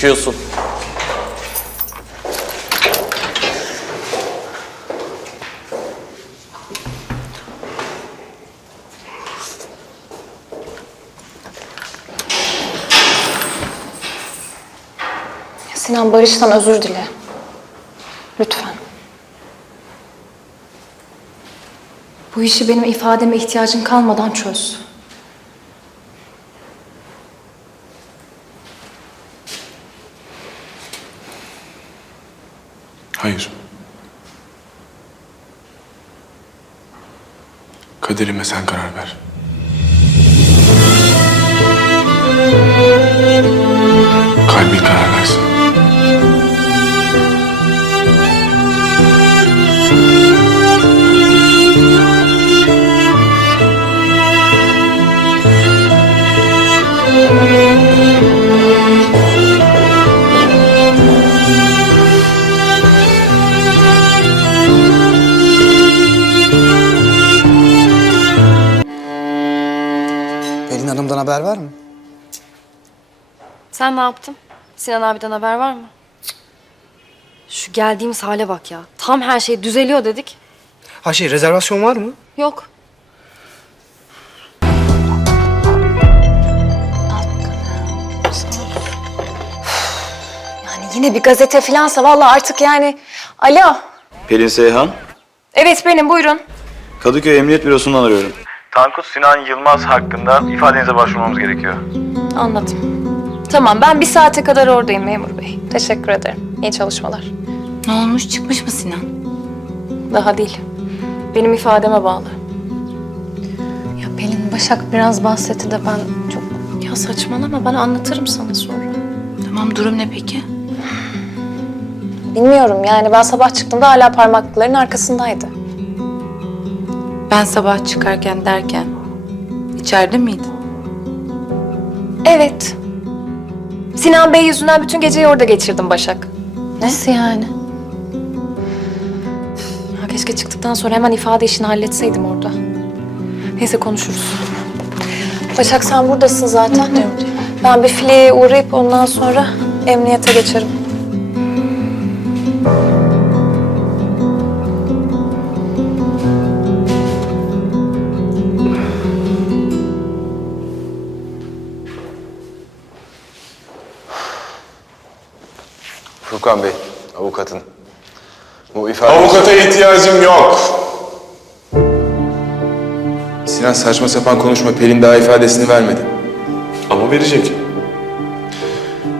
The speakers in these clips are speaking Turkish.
Çıkıyorsun. Sinan Barış'tan özür dile. Lütfen. Bu işi benim ifademe ihtiyacın kalmadan çöz. Hayır. Kaderime sen karar ver. Kalbin karar versin. Pelin Hanım'dan haber var mı? Sen ne yaptın? Sinan abiden haber var mı? Şu geldiğimiz hale bak ya. Tam her şey düzeliyor dedik. Ha şey rezervasyon var mı? Yok. Yani yine bir gazete filansa vallahi artık yani. Alo. Pelin Seyhan, Evet benim buyurun. Kadıköy Emniyet Bürosu'ndan arıyorum. Tankut Sinan Yılmaz hakkında ifadenize başvurmamız gerekiyor. Anladım. Tamam ben bir saate kadar oradayım memur bey. Teşekkür ederim. İyi çalışmalar. Ne olmuş çıkmış mı Sinan? Daha değil. Benim ifademe bağlı. Ya Pelin Başak biraz bahsetti de ben çok... Ya saçmalama ben anlatırım sana sonra. Tamam durum ne peki? Bilmiyorum yani ben sabah çıktığımda hala parmaklıkların arkasındaydı. Ben sabah çıkarken derken içeride miydin? Evet. Sinan Bey yüzünden bütün geceyi orada geçirdim Başak. Nasıl yani? Ya keşke çıktıktan sonra hemen ifade işini halletseydim orada. Neyse konuşuruz. Başak sen buradasın zaten. Ben bir fileye uğrayıp ondan sonra emniyete geçerim. Furkan Bey, avukatın. Bu ifade... Avukata ihtiyacım yok. Sinan saçma sapan konuşma. Pelin daha ifadesini vermedi. Ama verecek.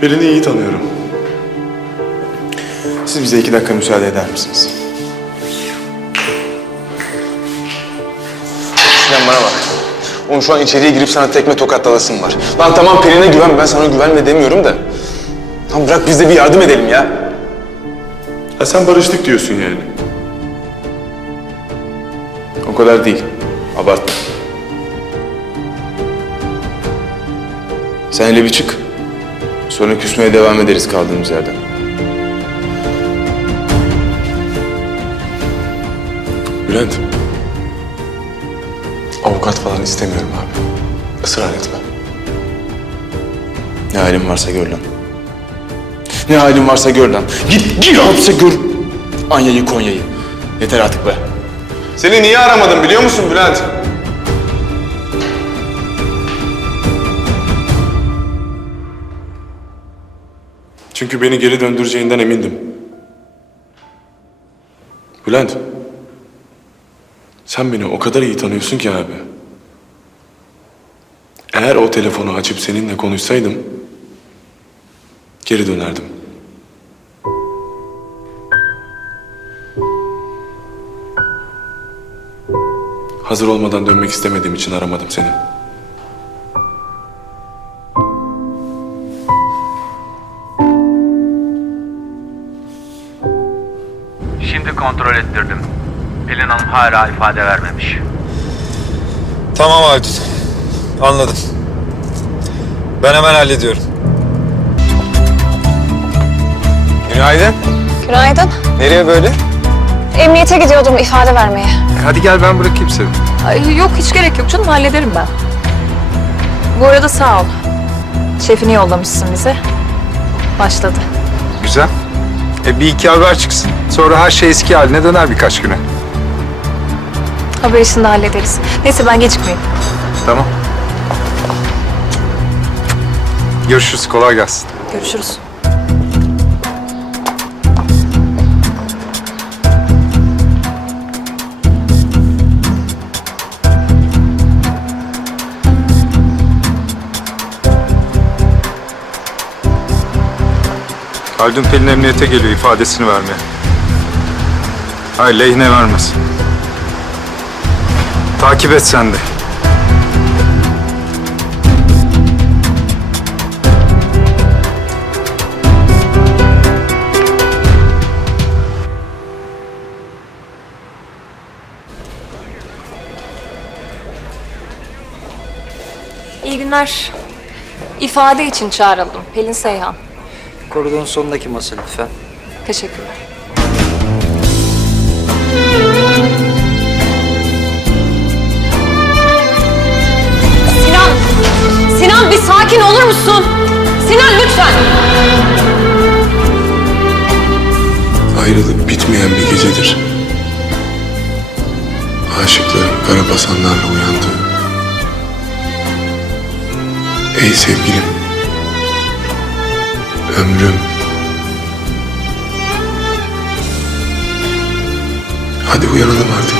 Pelin'i iyi tanıyorum. Siz bize iki dakika müsaade eder misiniz? Sinan bana bak. Oğlum şu an içeriye girip sana tekme tokat dalasın var. Lan tamam Pelin'e güven, ben sana güvenme demiyorum da. Tamam bırak biz de bir yardım edelim ya. Ha sen barıştık diyorsun yani. O kadar değil. Abartma. Sen hele bir çık. Sonra küsmeye devam ederiz kaldığımız yerden. Bülent. Avukat falan istemiyorum abi. Israr etme. Ne halin varsa gör lan. Ne halin varsa gör lan. Git gir hapse gör. Anya'yı Konya'yı. Yeter artık be. Seni niye aramadım biliyor musun Bülent? Çünkü beni geri döndüreceğinden emindim. Bülent. Sen beni o kadar iyi tanıyorsun ki abi. Eğer o telefonu açıp seninle konuşsaydım geri dönerdim. Hazır olmadan dönmek istemediğim için aramadım seni. Şimdi kontrol ettirdim. Pelin Hanım hala ifade vermemiş. Tamam Aydın. Anladım. Ben hemen hallediyorum. Günaydın. Günaydın. Nereye böyle? Emniyete gidiyordum ifade vermeye. Hadi gel ben bırakayım seni. Ay, yok hiç gerek yok canım hallederim ben. Bu arada sağ ol. Şefini yollamışsın bize. Başladı. Güzel. E bir iki haber çıksın. Sonra her şey eski haline döner birkaç güne. Haber işini de hallederiz. Neyse ben gecikmeyeyim. Tamam. Görüşürüz. Kolay gelsin. Görüşürüz. Haldun Pelin emniyete geliyor ifadesini vermeye. Hayır lehine vermez. Takip et sen de. İyi günler. İfade için çağrıldım. Pelin Seyhan. Koridorun sonundaki masa lütfen. Teşekkürler. Sinan! Sinan bir sakin olur musun? Sinan lütfen! Ayrılık bitmeyen bir gecedir. Aşıkların karabasanlarla uyandığı. Ey sevgilim. Ömrüm. Hadi uyanalım artık.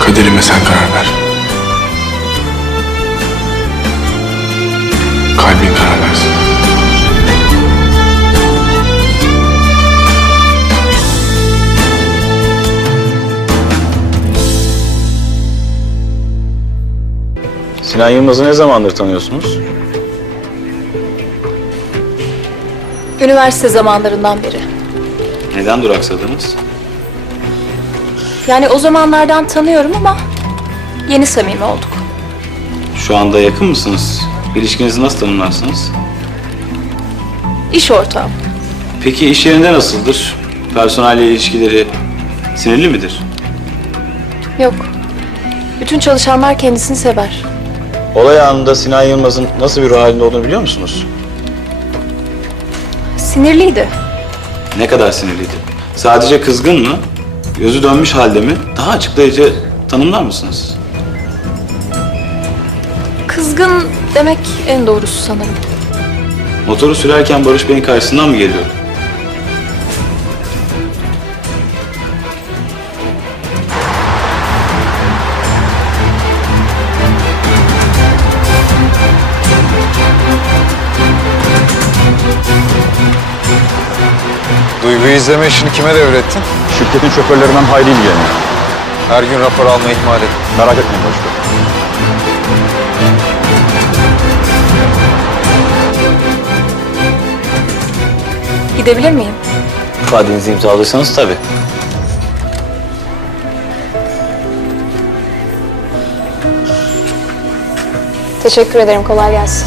Kaderime sen karar ver. Sinan Yılmaz'ı ne zamandır tanıyorsunuz? Üniversite zamanlarından beri. Neden duraksadınız? Yani o zamanlardan tanıyorum ama yeni samimi olduk. Şu anda yakın mısınız? İlişkinizi nasıl tanımlarsınız? İş ortağım. Peki iş yerinde nasıldır? Personelle ilişkileri sinirli midir? Yok. Bütün çalışanlar kendisini sever. Olay anında Sinan Yılmaz'ın nasıl bir ruh halinde olduğunu biliyor musunuz? Sinirliydi. Ne kadar sinirliydi? Sadece kızgın mı? Gözü dönmüş halde mi? Daha açıklayıcı tanımlar mısınız? Kızgın demek en doğrusu sanırım. Motoru sürerken Barış Bey'in karşısından mı geliyor? Duyguyu izleme işini kime devrettin? Şirketin şoförlerinden hayli ilgileniyor. Her gün rapor alma ihmal et. Merak etmeyin Bey. Gidebilir miyim? İfadenizi imzalarsanız tabii. Teşekkür ederim. Kolay gelsin.